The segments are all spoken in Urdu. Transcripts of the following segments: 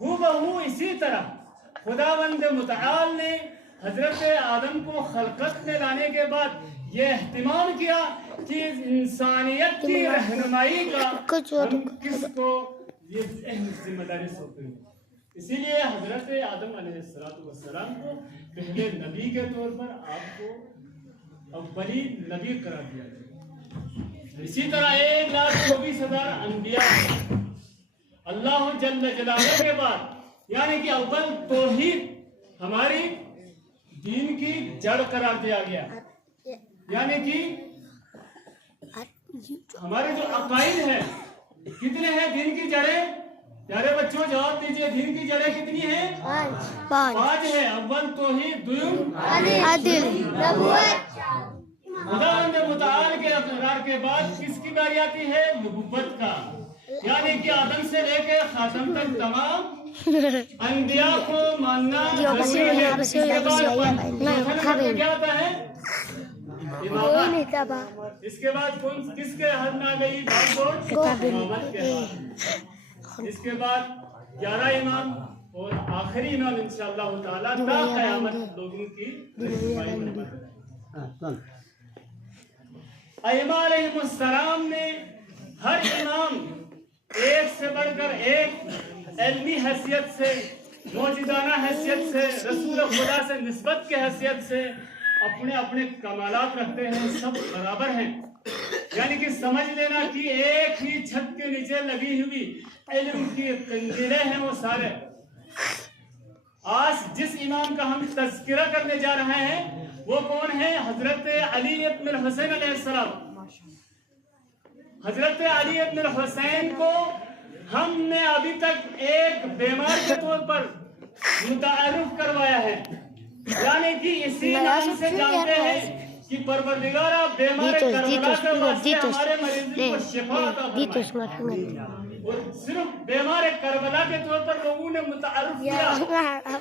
ہو بہو اسی طرح خداوند متعال نے حضرت آدم کو خلقت میں لانے کے بعد یہ اہتمام کیا کہ انسانیت کی رہنمائی کا ہم کس کو یہ اہم ذمہ داری سونپیں. اسی لیے حضرت آدم علیہ السلام کو پہلے نبی کے طور پر آپ کو اولی نبی قرار دیا گیا. اسی طرح 1,24,000 انبیاء اللہ جل جلالہ کے بعد یعنی کہ اول توحید ہماری دین کی جڑ قرار دیا گیا. یعنی کہ ہمارے جو عقائد ہیں کتنے ہیں دین کی جڑیں؟ پیارے بچوں جواب دیجئے, دین کی جڑیں کتنی ہیں؟ 5 ہیں. اول توحید, دوم عدل, نبوت. خداوند متعال کے اقرار کے بعد کس کی باری آتی ہے؟ نبوت کا. یعنی کہ آدم سے لے کے خاتم تک تمام انبیاء کو ماننا ضروری ہے. اس کے بعد کیا ہوتا ہے؟ اس کے بعد کس کے ہاتھ میں آ گئی بات؟ امامت کے ہاتھ. اس کے بعد 11 امام اور آخری امام انشاءاللہ تعالیٰ تا قیامت لوگوں کی رہنمائی میں. ائمہ علیہ السلام نے ہر امام ایک سے بڑھ کر ایک علمی حیثیت سے, معجزانہ حیثیت سے, رسول خدا سے نسبت کے حیثیت سے اپنے اپنے کمالات رکھتے ہیں. سب برابر ہیں. یعنی کہ سمجھ لینا کہ ایک ہی چھت کے نیچے لگی ہوئی علم کی کنجیلیں ہیں وہ سارے. آج جس امام کا ہم تذکرہ کرنے جا رہے ہیں وہ کون ہے؟ حضرت علی ابن الحسین علیہ السلام. حضرت علی ابن الحسین کو ہم نے ابھی تک ایک بیمار کے طور پر متعارف کروایا ہے. یعنی کہ اسی نام سے جانتے ہیں کہ پروردگارہ بیمار کربلا کے واسطے ہمارے مریضوں کو شفا عطا فرمائے. اور صرف بیمار کربلا کے طور پر لوگوں نے متعارف کیا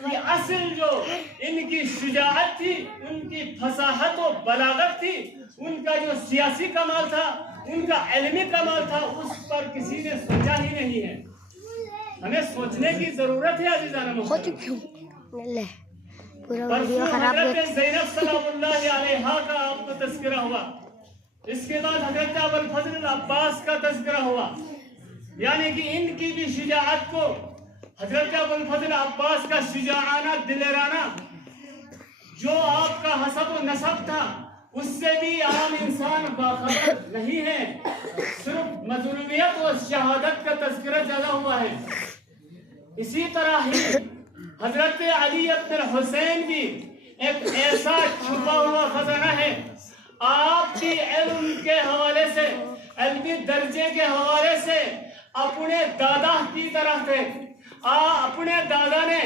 کہ اصل جو ان کی شجاعت تھی, ان کی فصاحت و بلاغت تھی, ان کا جو سیاسی کمال تھا, ان کا علمی کمال تھا, اس پر کسی نے سوچا ہی نہیں ہے. ہمیں سوچنے کی ضرورت ہے عزیزان محترم. حضرت زینب سلام اللہ علیہا کا آپ کو تذکرہ ہوا. اس کے بعد حضرت ابوالفضل العباس کا تذکرہ ہوا. یعنی کہ ان کی بھی شجاعت کو حضرت ابوالفضل عباس کا شجاعانہ دلیرانہ جو آپ کا حسب و نسب تھا اس سے بھی عام انسان باخبر نہیں ہے. صرف مظلومیت و شہادت کا تذکرہ زیادہ ہوا ہے. اسی طرح ہی حضرت علی ابن الحسین بھی ایک ایسا چھپا ہوا خزانہ ہے. آپ کی علم کے حوالے سے, علمی درجے کے حوالے سے اپنے دادا کی طرح تھے. اپنے دادا نے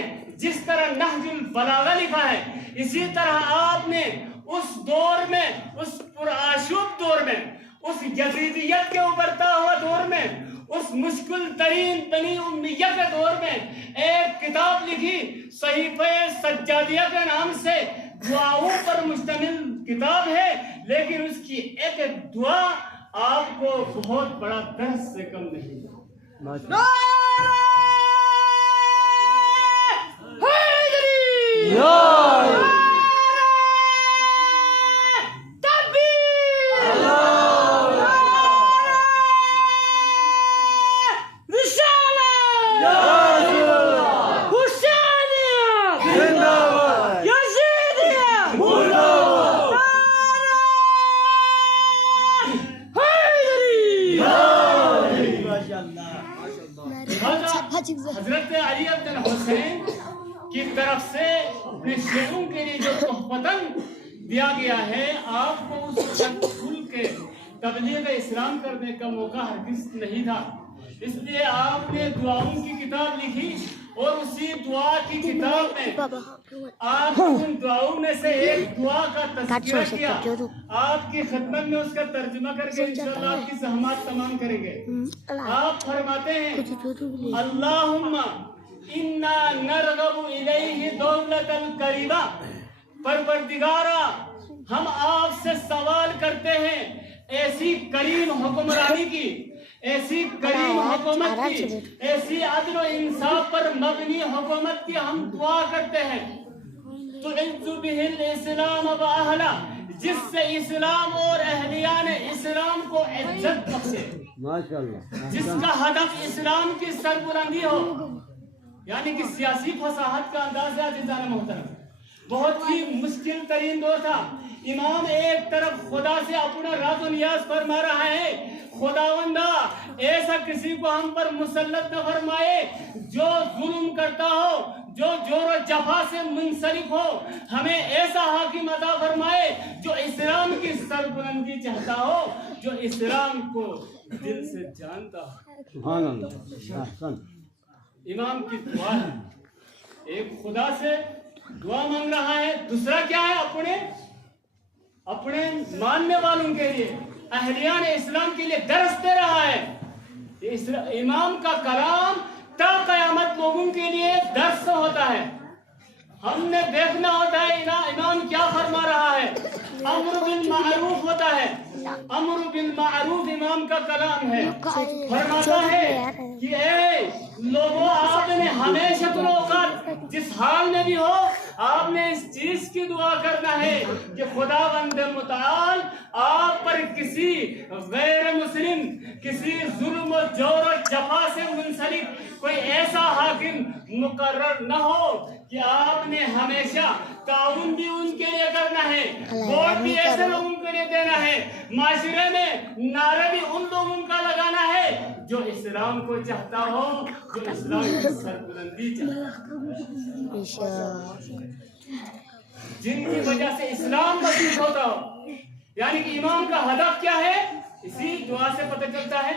جس طرح نہج البلاغہ لکھا ہے اسی طرح آپ نے اس دور میں, اس پرآشوب دور میں, اس یزیدیت کے ابھرتا ہوا دور میں, اس مشکل ترین بنی امیہ کے دور میں ایک کتاب لکھی صحیفہ سجادیہ کے نام سے. دعاؤں پر مشتمل کتاب ہے لیکن اس کی ایک دعا آپ کو بہت بڑا درس سے کم نہیں. حضرت علی ابن الحسین کی طرف سے اپنے شیخوں کے لیے جو تحفتاً دیا گیا ہے آپ کو اس وقت کھل کے تبلیغ اسلام کرنے کا موقع ہرگز نہیں تھا. اس لیے آپ نے دعاؤں کی کتاب لکھی اور اسی دعا کی کتاب میں آپ ان دعاؤں میں سے ایک دعا کا تذکرہ کیا. آپ کی خدمت میں اس کا ترجمہ کر کے انشاءاللہ آپ کی زحمات تمام کریں گے. آپ فرماتے ہیں اللہم انا نرغب الیہ دولت القریبہ, پروردگارا ہم آپ سے سوال کرتے ہیں ایسی کریم حکمرانی کی, ایسی کریم حکومت کی، ایسی عدل و انصاف پر مبنی حکومت کی ہم دعا کرتے ہیں، تُعِزُّ بِهِ الْإِسْلَامَ وَأَهْلَهُ، جس سے اسلام اور اہلیان اسلام کو عزت بخشے، جس کا ہدف اسلام کی سربلندی ہو، یعنی کہ سیاسی فصاحت کا انداز ہے عزیزان محترم۔ بہت ہی مشکل ترین دور تھا، امام ایک طرف خدا سے اپنا راز و نیاز فرما رہا ہے، خداوندہ ایسا کسی کو ہم پر مسلط نہ فرمائے جو ظلم کرتا ہو، جو جور و جفا سے منسلک ہو، ہمیں ایسا حاکم عطا فرمائے جو اسلام کی سربلندی چاہتا ہو، جو اسلام کو دل سے جانتا ہو۔ سبحان اللہ۔ امام کی دعا ہے، ایک خدا سے دعا مانگ رہا ہے، دوسرا کیا ہے؟ اپنے ماننے والوں کے لیے، اہلیان اسلام کے لیے درس دے رہا ہے۔ امام کا کلام تا قیامت لوگوں کے لیے درس ہوتا ہے، ہم نے دیکھنا ہوتا ہے امام کیا فرما رہا ہے۔ امر بالمعروف ہوتا ہے، امر بالمعروف امام کا کلام ہے، فرماتا ہے کہ اے لوگوں، آپ نے ہمیشہ تو اوقات جس حال میں بھی ہو، آپ نے اس چیز کی دعا کرنا ہے کہ خداوند متعال آپ پر کسی غیر مسلم، کسی ظلم و جور و جفا سے منسلک کوئی ایسا حاکم مقرر نہ ہو کہ آپ نے ہمیشہ تعاون بھی ان کے لیے کرنا ہے، ووٹ بھی ایسے لوگوں کے لیے دینا ہے، معاشرے میں نعرہ بھی ان لوگوں کا لگانا ہے جو اسلام کو چاہتا ہو، جو اسلام کی سربلندی چاہتا ہو، جن کی وجہ سے اسلام مضبوط ہوتا ہو۔ یعنی کہ امام کا ہدف کیا ہے؟ اسی دعا سے پتہ چلتا ہے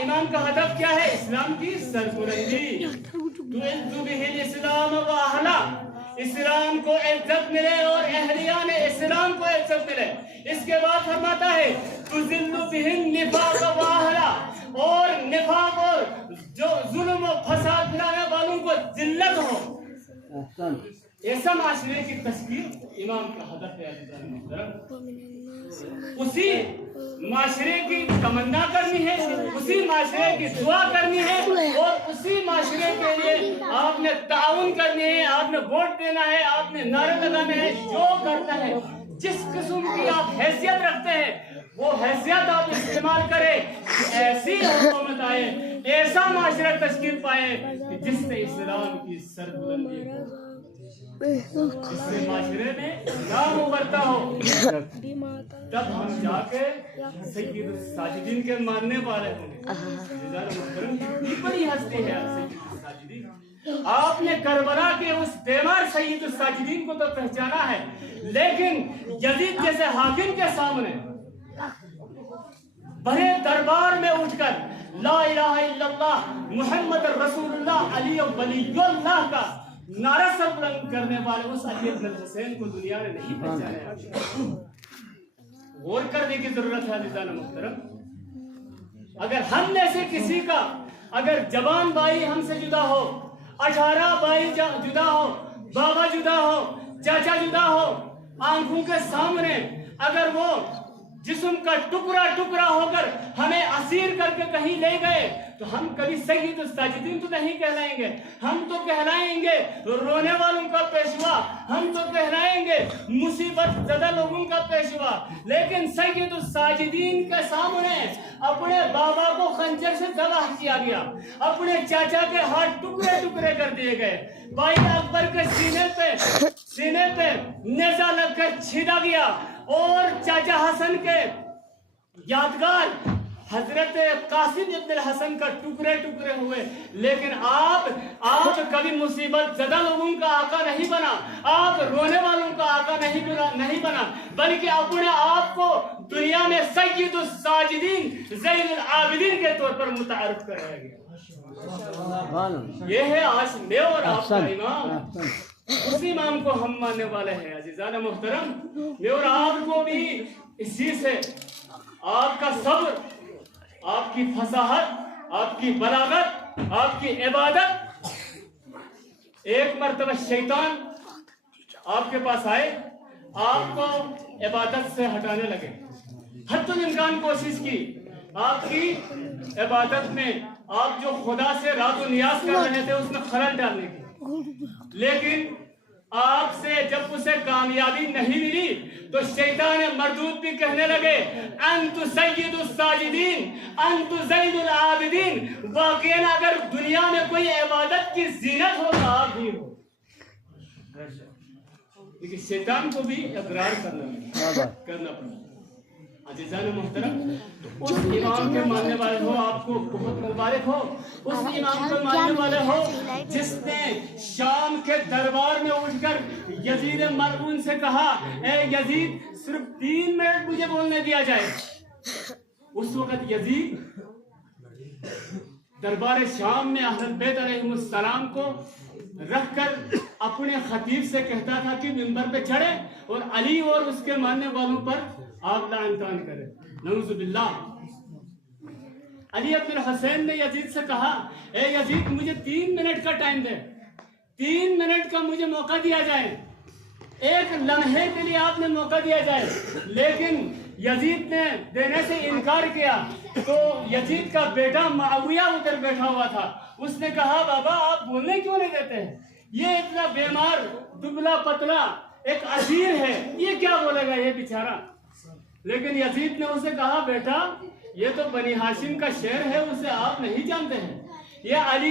امام کا ہدف کیا ہے؟ اسلام کی سربلندی۔ تُعِزُّ بِهِ الْإِسْلَامَ وَأَهْلَهُ، اسلام کو عزت ملے اور اہلیان اسلام کو عزت ملے۔ اس کے بعد فرماتا ہے تُذِلُّ بِهِ النِّفَاقَ وَأَهْلَهُ، اور نفاق اور جو ظلم و فساد پھیلانے والوں کو ذلت ہو۔ ایسا معاشرے کی تشکیل امام کا ہدف ہے عزیزان محترم۔ اسی معاشرے کی تمنا کرنی ہے، اسی معاشرے کی دعا کرنی ہے، اور اسی معاشرے کے لیے آپ نے تعاون کرنی ہے، آپ نے ووٹ دینا ہے، آپ نے نعرے لگانے ہیں، جو کرنا ہے، جس قسم کی آپ حیثیت رکھتے ہیں وہ حیثیت آپ استعمال کریں کہ ایسی حکومت آئے، ایسا معاشرہ تشکیل پائے کہ جس سے اسلام کی سربلندی ہو، جس سے معاشرے میں نام ابھرتا ہو، تب ہم جا کے سید الساجدین کے ماننے والے ہوں گے۔ کتنی بڑی ہستی ہے سید الساجدین۔ آپ نے کربلا کے اس بیمار سید الساجدین کو تو پہچانا ہے، لیکن یزید جیسے حاکم کے سامنے بڑے دربار میں اٹھ کر لا الہ الا اللہ محمد رسول اللہ علی ولی اللہ کا نعرہ سر بلند کرنے والے اس علی بن الحسین کو دنیا نے نہیں پہچانا۔ غور کرنے کی ضرورت ہے عزیزان محترم۔ اگر ہم میں سے کسی کا اگر جوان بھائی ہم سے جدا ہو، 18 بھائی جدا ہو، بابا جدا ہو، چاچا جدا ہو، آنکھوں کے سامنے اگر وہ جسم کا ٹکڑا ٹکڑا ہو کر ہمیں اسیر کر کے کہیں لے گئے تو ہم کبھی سید الساجدین تو نہیں کہلائیں گے، ہم تو کہلائیں گے رونے والوں کا پیشوا، ہم تو کہلائیں گے مصیبت زدہ لوگوں کا پیشوا۔ لیکن سید الساجدین کے سامنے اپنے بابا کو خنجر سے ذبح کیا گیا، اپنے چاچا کے ہاتھ ٹکڑے ٹکڑے کر دیے گئے، بھائی اکبر کے سینے پہ نیزہ لگ کر چھیدا گیا، اور چاچا حسن کے یادگار حضرت قاسم ابن الحسن کا ٹکڑے ٹکڑے ہوئے۔ لیکن آپ کبھی مصیبت زدہ لوگوں کا آقا نہیں بنا، آپ رونے والوں کا آقا نہیں بنا، بلکہ اپنے آپ کو دنیا میں سید الساجدین زین العابدین کے طور پر متعارف کرایا گیا۔ یہ ہے آج میں اور آپ کا امام، اسی امام کو ہم ماننے والے ہیں عزیزان محترم۔ میں اور آپ کو بھی اسی سے آپ کا صبر، آپ کی فصاحت، آپ کی بلاغت، آپ کی عبادت۔ ایک مرتبہ شیطان آپ کے پاس آئے، آپ کو عبادت سے ہٹانے لگے، حتی الامکان کوشش کی آپ کی عبادت میں آپ جو خدا سے راز و نیاز کر رہے تھے اس میں خلل ڈالنے کی، لیکن آپ سے جب اسے کامیابی نہیں ملی تو شیطان مردود بھی کہنے لگے انت سید الساجدین انت زید العابدین، واقعاً اگر دنیا میں کوئی عبادت کی زینت ہو تو آپ بھی ہو. لیکن شیطان کو بھی اقرار کرنا پڑا. عزیزان محترم، اس امام کے ماننے والے ہو آپ کو بہت مبارک ہو. اس امام کے ماننے والے ہو جس نے شام کے دربار میں اٹھ کر یزید ملعون سے کہا اے یزید صرف 3 منٹ مجھے بولنے دیا جائے. اس وقت یزید دربار شام میں اہل بیت علیہ السلام کو رکھ کر اپنے خطیب سے کہتا تھا کہ منبر پہ چڑھے اور علی اور اس کے ماننے والوں پر آپ لعن طعن کرے. نعوذ باللہ. علی بن الحسین نے یزید سے کہا اے یزید مجھے 3 منٹ کا ٹائم دے، 3 منٹ کا مجھے موقع دیا جائے، ایک لمحے کے لیے آپ نے موقع دیا جائے. لیکن یزید نے دینے سے انکار کیا تو یزید کا بیٹا معاویہ ادھر بیٹھا ہوا تھا. اس نے کہا بابا آپ بولنے کیوں نہیں دیتے ہیں؟ یہ اتنا بیمار دبلا پتلا ایک اسیر ہے، یہ کیا بولے گا یہ بیچارہ. لیکن یزید نے اسے کہا بیٹا یہ تو بنی ہاشم کا شعر ہے، اسے آپ نہیں جانتے ہیں. یہ علی